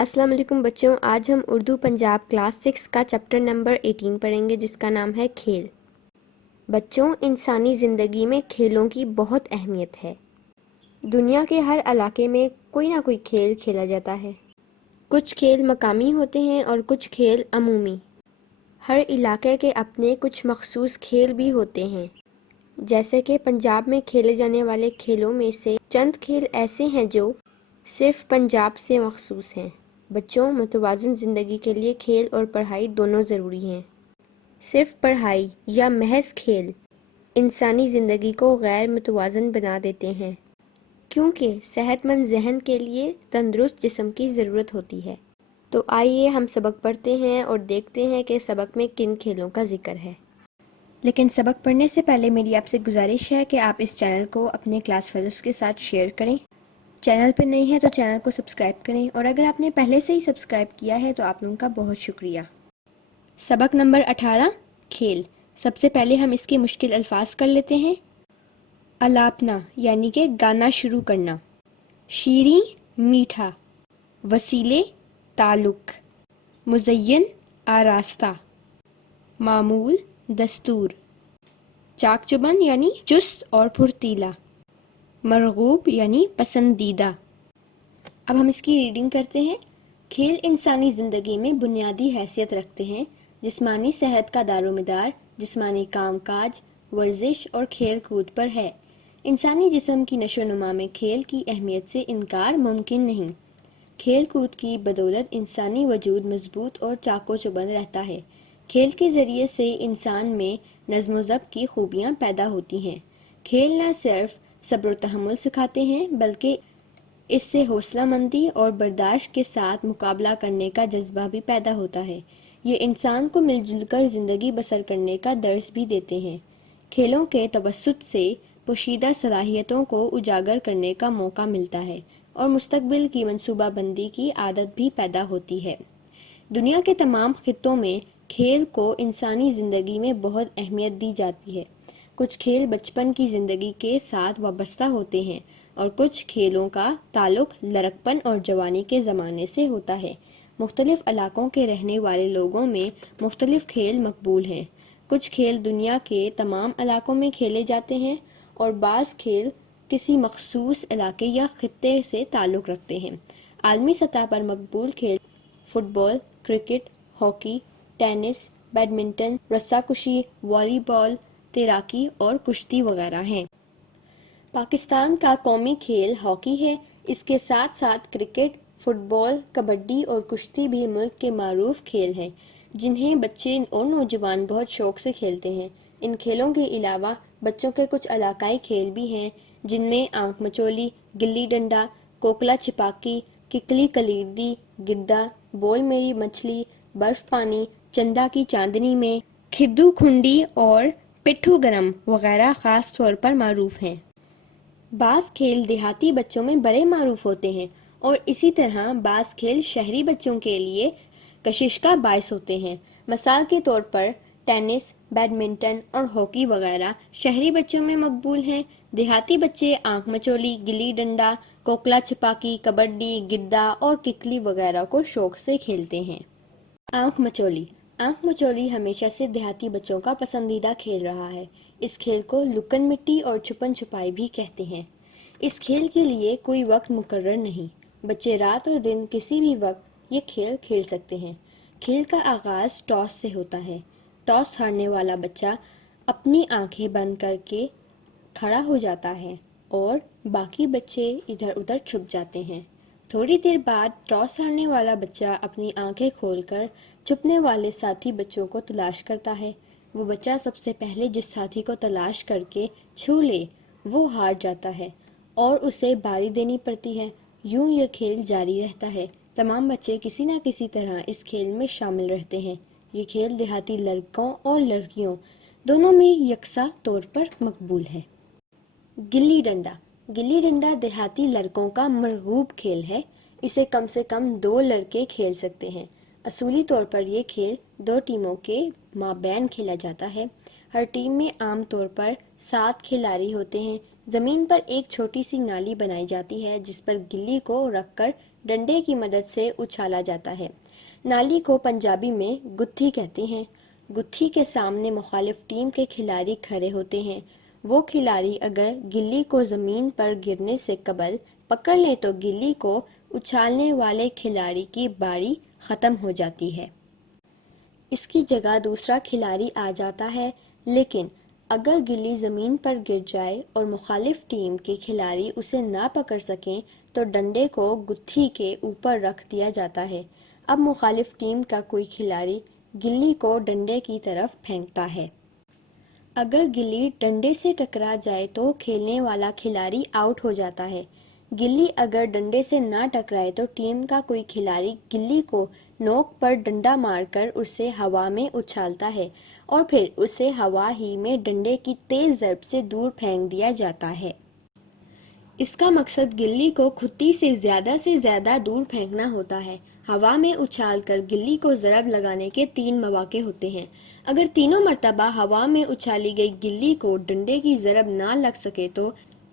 السلام علیکم بچوں، آج ہم اردو پنجاب کلاس 6 کا چیپٹر نمبر 18 پڑھیں گے جس کا نام ہے کھیل۔ بچوں، انسانی زندگی میں کھیلوں کی بہت اہمیت ہے۔ دنیا کے ہر علاقے میں کوئی نہ کوئی کھیل کھیلا جاتا ہے۔ کچھ کھیل مقامی ہوتے ہیں اور کچھ کھیل عمومی۔ ہر علاقے کے اپنے کچھ مخصوص کھیل بھی ہوتے ہیں، جیسے کہ پنجاب میں کھیلے جانے والے کھیلوں میں سے چند کھیل ایسے ہیں جو صرف پنجاب سے مخصوص ہیں۔ بچوں، متوازن زندگی کے لیے کھیل اور پڑھائی دونوں ضروری ہیں۔ صرف پڑھائی یا محض کھیل انسانی زندگی کو غیر متوازن بنا دیتے ہیں، کیونکہ صحت مند ذہن کے لیے تندرست جسم کی ضرورت ہوتی ہے۔ تو آئیے ہم سبق پڑھتے ہیں اور دیکھتے ہیں کہ سبق میں کن کھیلوں کا ذکر ہے۔ لیکن سبق پڑھنے سے پہلے میری آپ سے گزارش ہے کہ آپ اس چینل کو اپنے کلاس فیلوز کے ساتھ شیئر کریں۔ چینل پہ نہیں ہے تو چینل کو سبسکرائب کریں، اور اگر آپ نے پہلے سے ہی سبسکرائب کیا ہے تو آپ لوگوں کا بہت شکریہ۔ سبق نمبر 18، کھیل۔ سب سے پہلے ہم اس کے مشکل الفاظ کر لیتے ہیں۔ الاپنا یعنی کہ گانا شروع کرنا، شیریں میٹھا، وسیلے تعلق، مزین آراستہ، معمول دستور، چاک چبند یعنی چست اور پھرتیلا، مرغوب یعنی پسندیدہ۔ اب ہم اس کی ریڈنگ کرتے ہیں۔ کھیل انسانی زندگی میں بنیادی حیثیت رکھتے ہیں۔ جسمانی صحت کا دار و مدار جسمانی کام کاج، ورزش اور کھیل کود پر ہے۔ انسانی جسم کی نشو و نما میں کھیل کی اہمیت سے انکار ممکن نہیں۔ کھیل کود کی بدولت انسانی وجود مضبوط اور چاق و چوبند رہتا ہے۔ کھیل کے ذریعے سے انسان میں نظم و ضبط کی خوبیاں پیدا ہوتی ہیں۔ کھیل نہ صرف صبر و تحمل سکھاتے ہیں بلکہ اس سے حوصلہ مندی اور برداشت کے ساتھ مقابلہ کرنے کا جذبہ بھی پیدا ہوتا ہے۔ یہ انسان کو مل جل کر زندگی بسر کرنے کا درس بھی دیتے ہیں۔ کھیلوں کے توسط سے پوشیدہ صلاحیتوں کو اجاگر کرنے کا موقع ملتا ہے اور مستقبل کی منصوبہ بندی کی عادت بھی پیدا ہوتی ہے۔ دنیا کے تمام خطوں میں کھیل کو انسانی زندگی میں بہت اہمیت دی جاتی ہے۔ کچھ کھیل بچپن کی زندگی کے ساتھ وابستہ ہوتے ہیں اور کچھ کھیلوں کا تعلق لڑکپن اور جوانی کے زمانے سے ہوتا ہے۔ مختلف علاقوں کے رہنے والے لوگوں میں مختلف کھیل مقبول ہیں۔ کچھ کھیل دنیا کے تمام علاقوں میں کھیلے جاتے ہیں اور بعض کھیل کسی مخصوص علاقے یا خطے سے تعلق رکھتے ہیں۔ عالمی سطح پر مقبول کھیل فٹ بال، کرکٹ، ہاکی، ٹینس، بیڈمنٹن، رسا کشی، والی بال، تیراکی اور کشتی وغیرہ ہیں۔ پاکستان کا قومی کھیل ہاکی ہے۔ اس کے ساتھ ساتھ کرکٹ، فٹ بال، کبڈی اور کشتی بھی ملک کے معروف کھیل ہیں جنہیں بچے اور نوجوان بہت شوق سے کھیلتے ہیں۔ ان کھیلوں کے علاوہ بچوں کے کچھ علاقائی کھیل بھی ہیں جن میں آنکھ مچولی، گلی ڈنڈا، کوکلا چھپاکی، ککلی کلیدی، گدا، بول میری مچھلی، برف پانی، چندا کی چاندنی میں، کھدو کھنڈی اور پٹھو گرم وغیرہ خاص طور پر معروف ہیں۔ بعض کھیل دیہاتی بچوں میں بڑے معروف ہوتے ہیں اور اسی طرح بعض کھیل شہری بچوں کے لیے کشش کا باعث ہوتے ہیں۔ مثال کے طور پر ٹینس، بیڈمنٹن اور ہاکی وغیرہ شہری بچوں میں مقبول ہیں۔ دیہاتی بچے آنکھ مچولی، گلی ڈنڈا، کوکلا چھپاکی، کبڈی، گدا اور ککلی وغیرہ کو شوق سے کھیلتے ہیں۔ آنکھ مچولی۔ آنکھ مچولی ہمیشہ سے دیہاتی بچوں کا پسندیدہ کھیل رہا ہے۔ اس کھیل کو لکن مٹی اور چھپن چھپائی بھی کہتے ہیں۔ اس کھیل کے لیے کوئی وقت مقرر نہیں، بچے رات اور دن کسی بھی وقت یہ کھیل کھیل سکتے ہیں۔ کھیل کا آغاز ٹاس سے ہوتا ہے۔ ٹاس ہارنے والا بچہ اپنی آنکھیں بند کر کے کھڑا ہو جاتا ہے اور باقی بچے ادھر ادھر چھپ جاتے ہیں۔ تھوڑی دیر بعد ٹاس ہارنے والا بچہ اپنی آنکھیں کھول کر چھپنے والے ساتھی بچوں کو تلاش کرتا ہے۔ وہ بچہ سب سے پہلے جس ساتھی کو تلاش کر کے چھو لے وہ ہار جاتا ہے اور اسے باری دینی پڑتی ہے۔ یوں یہ کھیل جاری رہتا ہے۔ تمام بچے کسی نہ کسی طرح اس کھیل میں شامل رہتے ہیں۔ یہ کھیل دیہاتی لڑکوں اور لڑکیوں دونوں میں یکساں طور پر مقبول ہے۔ گلی ڈنڈا۔ گلی ڈنڈا دیہاتی لڑکوں کا مرغوب کھیل ہے۔ اسے کم سے کم 2 لڑکے کھیل سکتے ہیں۔ اصولی طور پر یہ کھیل 2 ٹیموں کے مابین کھیلا جاتا ہے۔ ہر ٹیم میں عام طور پر 7 کھلاڑی ہوتے ہیں۔ زمین پر ایک چھوٹی سی نالی بنائی جاتی ہے جس پر گلی کو رکھ کر ڈنڈے کی مدد سے اچھالا جاتا ہے۔ نالی کو پنجابی میں گتھی کہتے ہیں۔ گتھی کے سامنے مخالف ٹیم کے کھلاڑی کھڑے ہوتے ہیں۔ وہ کھلاڑی اگر گلی کو زمین پر گرنے سے قبل پکڑ لیں تو گلی کو اچھالنے والے کھلاڑی کی باری ختم ہو جاتی ہے۔ اس کی جگہ دوسرا کھلاڑی آ جاتا ہے، لیکن اگر گلی زمین پر گر جائے اور مخالف ٹیم کے کھلاڑی اسے نہ پکڑ سکیں تو ڈنڈے کو گتھی کے اوپر رکھ دیا جاتا ہے۔ اب مخالف ٹیم کا کوئی کھلاڑی گلی کو ڈنڈے کی طرف پھینکتا ہے۔ اگر گلی ڈنڈے سے ٹکرا جائے تو کھیلنے والا کھلاڑی آؤٹ ہو جاتا ہے۔ گلی اگر ڈنڈے سے نہ ٹکرائے تو ٹیم کا کوئی کھلاڑی گلی کو نوک پر ڈنڈا مار کر اسے ہوا میں اچھالتا ہے اور پھر اسے ہوا ہی میں ڈنڈے کی تیز ضرب سے دور پھینک دیا جاتا ہے۔ اس کا مقصد گلی کو کھٹی سے زیادہ دور پھینکنا ہوتا ہے۔ ہوا میں اچھال کر گلی کو ضرب لگانے کے 3 مواقع ہوتے ہیں۔ اگر تینوں مرتبہ ہوا میں اچھالی گئی گلی کو ڈنڈے کی ضرب نہ لگ سکے تو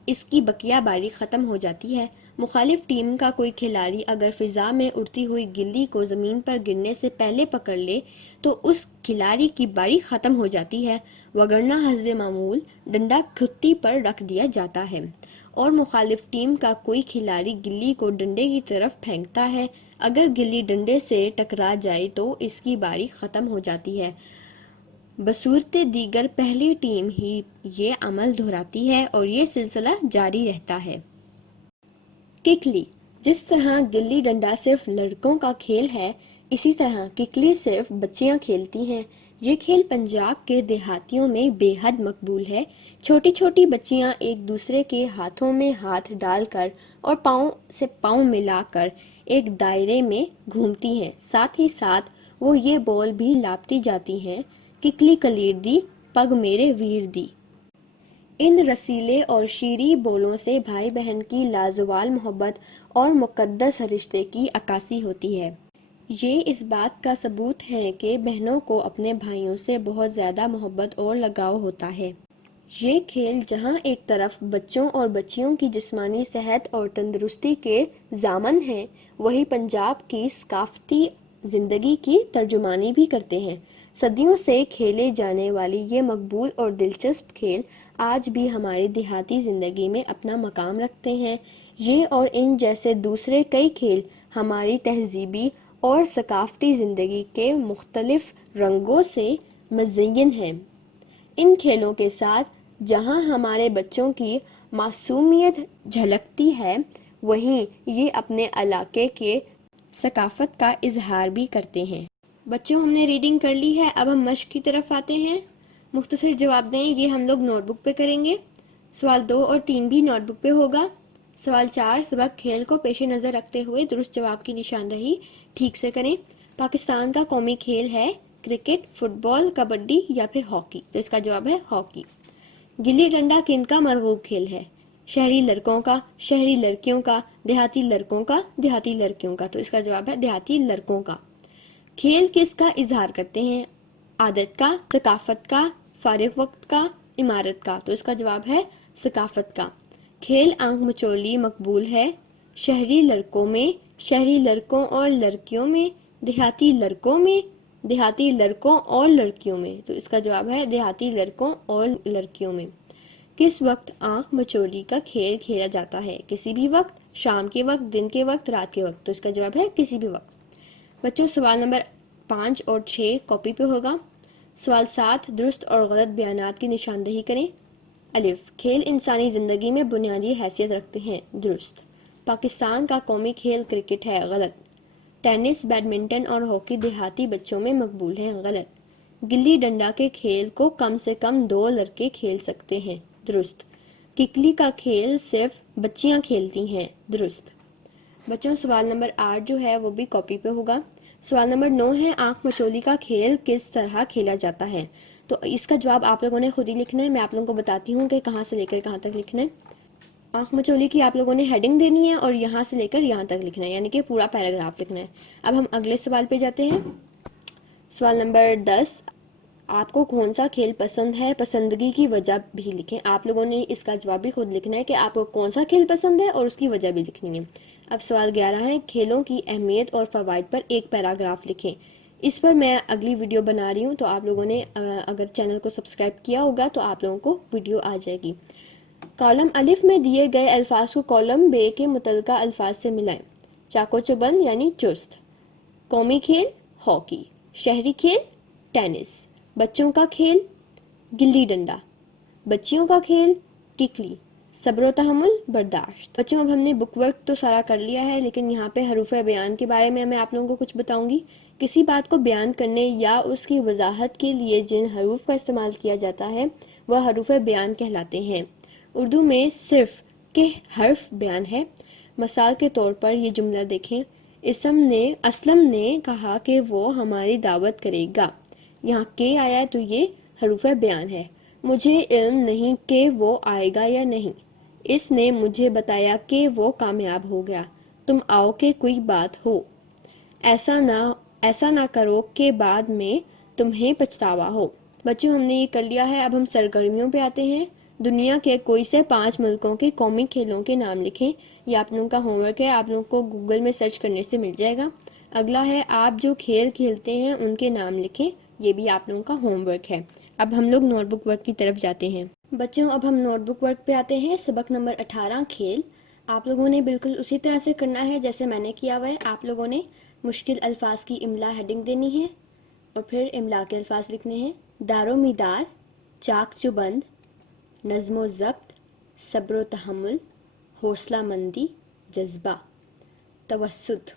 اس کی بقیہ باری ختم ہو جاتی ہے۔ مخالف ٹیم کا کوئی کھلاڑی اگر فضا میں اڑتی ہوئی گلی کو زمین پر گرنے سے پہلے پکڑ لے تو اس کھلاڑی کی باری ختم ہو جاتی ہے، وگرنہ حسب معمول ڈنڈا کھٹی پر رکھ دیا جاتا ہے اور مخالف ٹیم کا کوئی کھلاڑی گلی کو ڈنڈے کی طرف پھینکتا ہے۔ اگر گلی ڈنڈے سے ٹکرا جائے تو اس کی باری ختم ہو جاتی ہے۔ بصورت دیگر پہلی ٹیم ہی یہ عمل دہراتی ہے اور یہ سلسلہ جاری رہتا ہے۔ ککلی: جس طرح گلی ڈنڈا صرف لڑکوں کا کھیل ہے، اسی طرح ککلی صرف بچیاں کھیلتی ہیں۔ یہ کھیل پنجاب کے دیہاتیوں میں بے حد مقبول ہے۔ چھوٹی چھوٹی بچیاں ایک دوسرے کے ہاتھوں میں ہاتھ ڈال کر اور پاؤں سے پاؤں ملا کر ایک دائرے میں گھومتی ہیں، ساتھ ہی ساتھ وہ یہ بول بھی لاپتی جاتی ہیں، ککلی کلیر دی، پگ میرے ویر دی۔ ان رسیلے اور شیریں بولوں سے بھائی بہن کی لازوال محبت اور مقدس رشتے کی عکاسی ہوتی ہے۔ یہ اس بات کا ثبوت ہے کہ بہنوں کو اپنے بھائیوں سے بہت زیادہ محبت اور لگاؤ ہوتا ہے۔ یہ کھیل جہاں ایک طرف بچوں اور بچیوں کی جسمانی صحت اور تندرستی کے ضامن ہیں، وہیں پنجاب کی ثقافتی زندگی کی ترجمانی بھی کرتے ہیں۔ صدیوں سے کھیلے جانے والی یہ مقبول اور دلچسپ کھیل آج بھی ہماری دیہاتی زندگی میں اپنا مقام رکھتے ہیں۔ یہ اور ان جیسے دوسرے کئی کھیل ہماری تہذیبی اور ثقافتی زندگی کے مختلف رنگوں سے مزین ہیں۔ ان کھیلوں کے ساتھ جہاں ہمارے بچوں کی معصومیت جھلکتی ہے، وہیں یہ اپنے علاقے کے ثقافت کا اظہار بھی کرتے ہیں۔ بچوں، ہم نے ریڈنگ کر لی ہے، اب ہم مشق کی طرف آتے ہیں۔ مختصر جواب دیں، یہ ہم لوگ نوٹ بک پہ کریں گے۔ سوال 2 اور 3 بھی نوٹ بک پہ ہوگا۔ سوال 4 سبق کھیل کو پیش نظر رکھتے ہوئے درست جواب کی نشاندہی ٹھیک سے کریں۔ پاکستان کا قومی کھیل ہے کرکٹ، فٹ بال، کبڈی یا پھر ہاکی، تو اس کا جواب ہے ہاکی۔ گلی ڈنڈا کن کا مرغوب کھیل ہے؟ شہری لڑکوں کا، شہری لڑکیوں کا، دیہاتی لڑکوں کا، دیہاتی لڑکیوں کا، تو اس کا جواب ہے دیہاتی لڑکوں کا۔ کھیل کس کا اظہار کرتے ہیں؟ عادت کا، ثقافت کا، فارغ وقت کا، عمارت کا، تو اس کا جواب ہے ثقافت کا۔ کھیل آنکھ مچولی مقبول ہے شہری لڑکوں میں، شہری لڑکوں اور لڑکیوں میں، دیہاتی لڑکوں میں، دیہاتی لڑکوں اور لڑکیوں میں، تو اس کا جواب ہے دیہاتی لڑکوں اور لڑکیوں میں۔ کس وقت آنکھ مچولی کا کھیل کھیلا جاتا ہے؟ کسی بھی وقت، شام کے وقت، دن کے وقت، رات کے وقت، تو اس کا جواب ہے کسی بھی وقت۔ بچوں، سوال نمبر 5 اور 6 کاپی پہ ہوگا۔ سوال 7 درست اور غلط بیانات کی نشاندہی کریں۔ الف، کھیل انسانی زندگی میں بنیادی حیثیت رکھتے ہیں، درست۔ پاکستان کا قومی کھیل کرکٹ ہے، غلط۔ ٹینس، بیڈمنٹن اور ہاکی دیہاتی بچوں میں مقبول ہے، غلط۔ گلی ڈنڈا کے کھیل کو کم سے کم 2 لڑکے کھیل سکتے ہیں، درست۔ ککلی کا کھیل صرف بچیاں کھیلتی ہیں، درست۔ بچوں، سوال نمبر 8 جو ہے وہ بھی کاپی پہ ہوگا۔ سوال نمبر 9 ہے آنکھ مچولی کا کھیل کس طرح کھیلا جاتا ہے؟ تو اس کا جواب آپ لوگوں نے خود ہی لکھنا ہے، میں آپ لوگوں کو بتاتی ہوں کہ کہاں سے لے کر کہاں تک لکھنا ہے۔ آنکھ مچولی کی آپ لوگوں نے ہیڈنگ دینی ہے اور یہاں سے لے کر یہاں تک لکھنا ہے، یعنی کہ پورا پیراگراف لکھنا ہے۔ اب ہم اگلے سوال پہ جاتے ہیں۔ سوال نمبر 10، آپ کو کون سا کھیل پسند ہے؟ پسندگی کی وجہ بھی لکھیں۔ آپ لوگوں نے اس کا جواب بھی خود لکھنا ہے کہ آپ کو کون سا کھیل پسند ہے اور اس کی وجہ بھی لکھنی ہے۔ اب سوال 11 ہے، کھیلوں کی اہمیت اور فوائد پر ایک پیراگراف لکھیں۔ اس پر میں اگلی ویڈیو بنا رہی ہوں، تو آپ لوگوں نے اگر چینل کو سبسکرائب کیا ہوگا تو آپ لوگوں کو ویڈیو آ جائے گی۔ کالم الف میں دیے گئے الفاظ کو کالم بے کے متعلقہ الفاظ سے ملائیں۔ چاقو چوبند یعنی چست، قومی کھیل ہاکی، شہری کھیل ٹینس، بچوں کا کھیل گلی ڈنڈا، بچیوں کا کھیل ککلی، صبر و تحمل برداشت۔ بچوں اب ہم نے بک ورک تو سارا کر لیا ہے، لیکن یہاں پہ حروف بیان کے بارے میں آپ لوگوں کو کچھ بتاؤں گی۔ کسی بات کو بیان کرنے یا اس کی وضاحت کے لیے جن حروف کا استعمال کیا جاتا ہے وہ حروف بیان کہلاتے ہیں۔ اردو میں صرف کے حرف بیان ہے۔ مثال کے طور پر یہ جملہ دیکھیں، اسلم نے کہا کہ وہ ہماری دعوت کرے گا۔ یہاں کے آیا ہے تو یہ حروف بیان ہے۔ مجھے علم نہیں کہ وہ آئے گا یا نہیں۔ اس نے مجھے بتایا کہ وہ کامیاب ہو گیا۔ تم آؤ کہ کوئی بات ہو۔ ایسا نہ کرو کہ بعد میں تمہیں پچھتاوا ہو۔ بچوں ہم نے یہ کر لیا ہے، اب ہم سرگرمیوں پہ آتے ہیں۔ دنیا کے کوئی سے 5 ملکوں کے قومی کھیلوں کے نام لکھیں۔ یہ آپ لوگوں کا ہوم ورک ہے، آپ لوگوں کو گوگل میں سرچ کرنے سے مل جائے گا۔ اگلا ہے، آپ جو کھیل کھیلتے ہیں ان کے نام لکھیں۔ یہ بھی آپ لوگوں کا ہوم ورک ہے۔ اب ہم لوگ نوٹ بک ورک کی طرف جاتے ہیں۔ بچوں اب ہم نوٹ بک ورک پہ آتے ہیں۔ سبق نمبر 18 کھیل۔ آپ لوگوں نے بالکل اسی طرح سے کرنا ہے جیسے میں نے کیا ہوا ہے۔ آپ لوگوں نے مشکل الفاظ کی املا ہیڈنگ دینی ہے اور پھر املا کے الفاظ لکھنے ہیں۔ دار و مدار، چاق چوبند، نظم و ضبط، صبر و تحمل، حوصلہ مندی، جذبہ، توسط،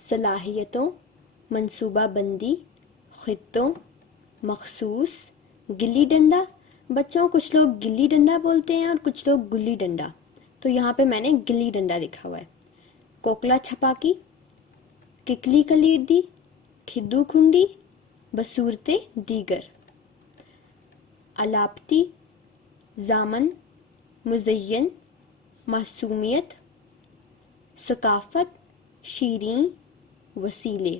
صلاحیتوں، منصوبہ بندی، خطوں، مخصوص، گلی ڈنڈا۔ بچوں کچھ لوگ گلی ڈنڈا بولتے ہیں اور کچھ لوگ گلی ڈنڈا، تو یہاں پہ میں نے گلی ڈنڈا لکھا ہوا ہے۔ کوکلا چھپاکی، ککلی کلیردی، کھدو کھنڈی، بصورتیں دیگر، الاپتی، زامن، مزین، معصومیت، ثقافت، شیریں، وسیلے،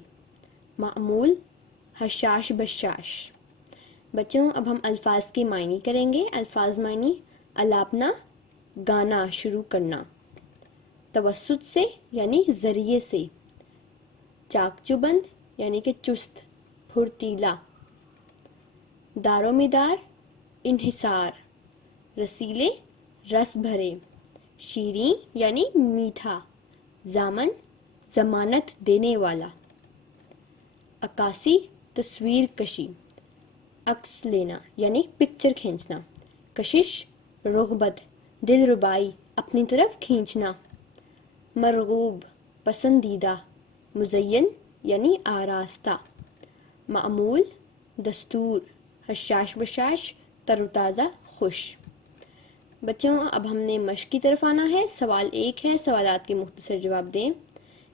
معمول، حشاش بشاش۔ بچوں اب ہم الفاظ کے معنی کریں گے۔ الفاظ معنی: الاپنا، گانا شروع کرنا، توسط سے یعنی ذریعے سے، چاق چوبند یعنی کہ چست پھرتیلا، دار و مدار انحصار، رسیلے رس بھرے، شیریں یعنی میٹھا، زامن ضمانت دینے والا، عکاسی تصویر کشی، عکس لینا یعنی پکچر کھینچنا، کشش رغبت دل ربائی اپنی طرف کھینچنا، مرغوب پسندیدہ، مزین یعنی آراستہ، معمول دستور، حشاش بشاش تر و تازہ خوش۔ بچوں اب ہم نے مشق کی طرف آنا ہے۔ سوال 1 ہے، سوالات کے مختصر جواب دیں۔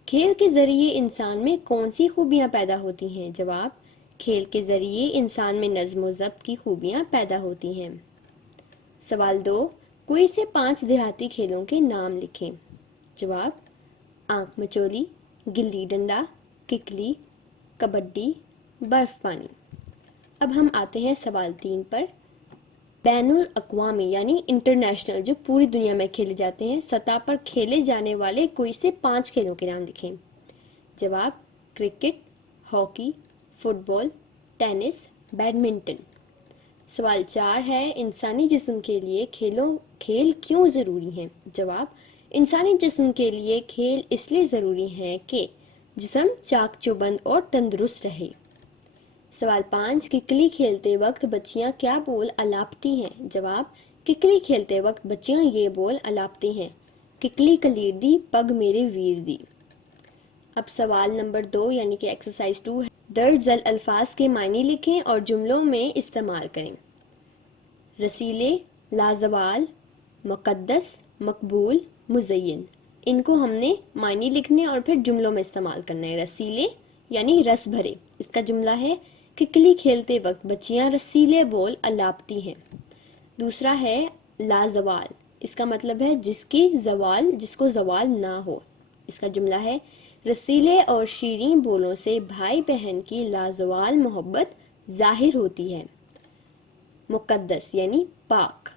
کھیل کے ذریعے انسان میں کون سی خوبیاں پیدا ہوتی ہیں؟ جواب: کھیل کے ذریعے انسان میں نظم و ضبط کی خوبیاں پیدا ہوتی ہیں۔ سوال 2، کوئی سے 5 دیہاتی کھیلوں کے نام لکھیں۔ جواب: آنکھ مچولی، گلی ڈنڈا، ککلی، کبڈی، برف پانی۔ اب ہم آتے ہیں سوال 3 پر۔ بین الاقوامی یعنی انٹرنیشنل، جو پوری دنیا میں کھیلے جاتے ہیں، سطح پر کھیلے جانے والے کوئی سے 5 کھیلوں کے نام لکھیں۔ جواب: کرکٹ، ہاکی، فٹ بال، ٹینس، بیڈمنٹن۔ سوال 4 ہے، انسانی جسم کے لیے کھیل کیوں ضروری ہیں؟ جواب: انسانی جسم کے لیے کھیل اس لیے ضروری ہیں کہ جسم چاق چوبند اور تندرست رہے۔ سوال 5، ککلی کھیلتے وقت بچیاں کیا بول الاپتی ہیں؟ جواب: ککلی کھیلتے وقت بچیاں یہ بول الاپتی ہیں: ککلی کلیردی پگ میرے ویر دی۔ اب سوال نمبر 2 یعنی کہ ایکسرسائز 2 ہے، درج ذیل الفاظ کے معنی لکھیں اور جملوں میں استعمال کریں۔ رسیلے، لازوال، مقدس، مقبول، مزین۔ ان کو ہم نے معنی لکھنے اور پھر جملوں میں استعمال کرنا ہے۔ رسیلے یعنی رس بھرے، اس کا جملہ ہے ککلی کھیلتے وقت بچیاں رسیلے بول الاپتی ہیں۔ دوسرا ہے لازوال، اس کا مطلب ہے جس کو زوال نہ ہو۔ اس کا جملہ ہے رسیلے اور شیریں بولوں سے بھائی بہن کی لازوال محبت ظاہر ہوتی ہے۔ مقدس یعنی پاک،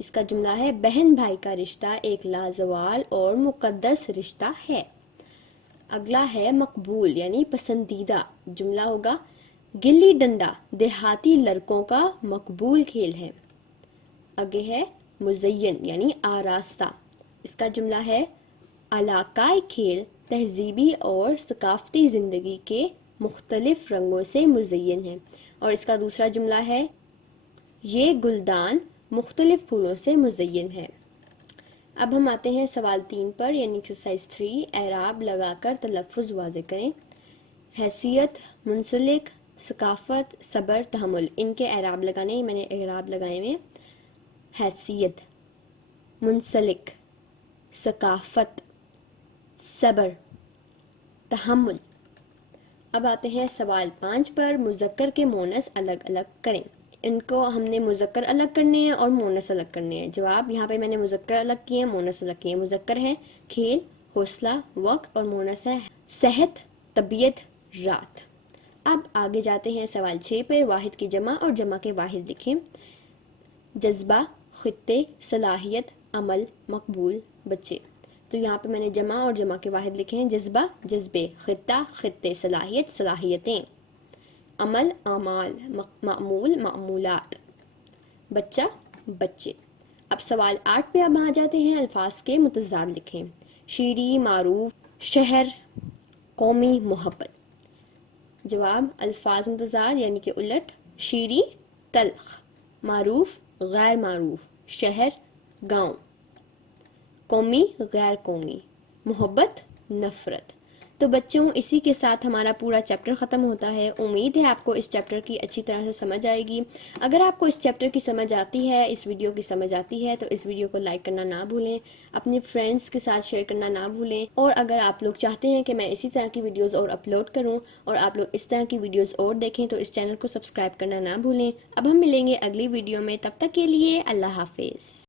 اس کا جملہ ہے بہن بھائی کا رشتہ ایک لازوال اور مقدس رشتہ ہے۔ اگلا ہے مقبول یعنی پسندیدہ، جملہ ہوگا گلی ڈنڈا دیہاتی لڑکوں کا مقبول کھیل ہے۔ آگے ہے مزین یعنی آراستہ، اس کا جملہ ہے علاقائی کھیل تہذیبی اور ثقافتی زندگی کے مختلف رنگوں سے مزین ہے، اور اس کا دوسرا جملہ ہے یہ گلدان مختلف پھولوں سے مزین ہے۔ اب ہم آتے ہیں سوال 3 پر یعنی ایکسرسائز 3، اعراب لگا کر تلفظ واضح کریں۔ حیثیت، منسلک، ثقافت، صبر، تحمل، ان کے اعراب لگانے ہیں، میں نے اعراب لگائے ہوئے ہیں۔ حیثیت، منسلک، ثقافت، صبر، تحمل۔ اب آتے ہیں سوال 5 پر، مذکر کے مؤنث الگ الگ کریں۔ ان کو ہم نے مذکر الگ کرنے ہیں اور مؤنث الگ کرنے ہیں۔ جواب یہاں پہ میں نے مذکر الگ کیے ہیں، مؤنث الگ کیے ہیں۔ مذکر ہے کھیل، حوصلہ، وقت، اور مؤنث ہے صحت، طبیعت، رات۔ اب آگے جاتے ہیں سوال 6 پر، واحد کی جمع اور جمع کے واحد لکھیں۔ جذبہ، خطے، صلاحیت، عمل، مقبول، بچے۔ تو یہاں پہ میں نے جمع اور جمع کے واحد لکھے ہیں، جذبہ، جذبے، خطہ، خطے، صلاحیت، صلاحیتیں، عمل، اعمال، معمول، معمولات، بچہ، بچے۔ اب سوال 8 پہ اب آ جاتے ہیں، الفاظ کے متضاد لکھیں۔ شیریں، معروف، شہر، قومی، محبت۔ جواب الفاظ متضاد یعنی کہ الٹ، شیریں تلخ، معروف غیر معروف، شہر گاؤں، قومی غیر قومی، محبت نفرت۔ تو بچوں اسی کے ساتھ ہمارا پورا چیپٹر ختم ہوتا ہے۔ امید ہے آپ کو اس چیپٹر کی اچھی طرح سے سمجھ آئے گی۔ اگر آپ کو اس چیپٹر کی سمجھ آتی ہے، اس ویڈیو کی سمجھ آتی ہے، تو اس ویڈیو کو لائک کرنا نہ بھولیں، اپنے فرینڈز کے ساتھ شیئر کرنا نہ بھولیں، اور اگر آپ لوگ چاہتے ہیں کہ میں اسی طرح کی ویڈیوز اور اپلوڈ کروں اور آپ لوگ اس طرح کی ویڈیوز اور دیکھیں تو اس چینل کو سبسکرائب کرنا نہ بھولیں۔ اب ہم ملیں گے اگلی ویڈیو میں، تب تک کے لیے اللہ حافظ۔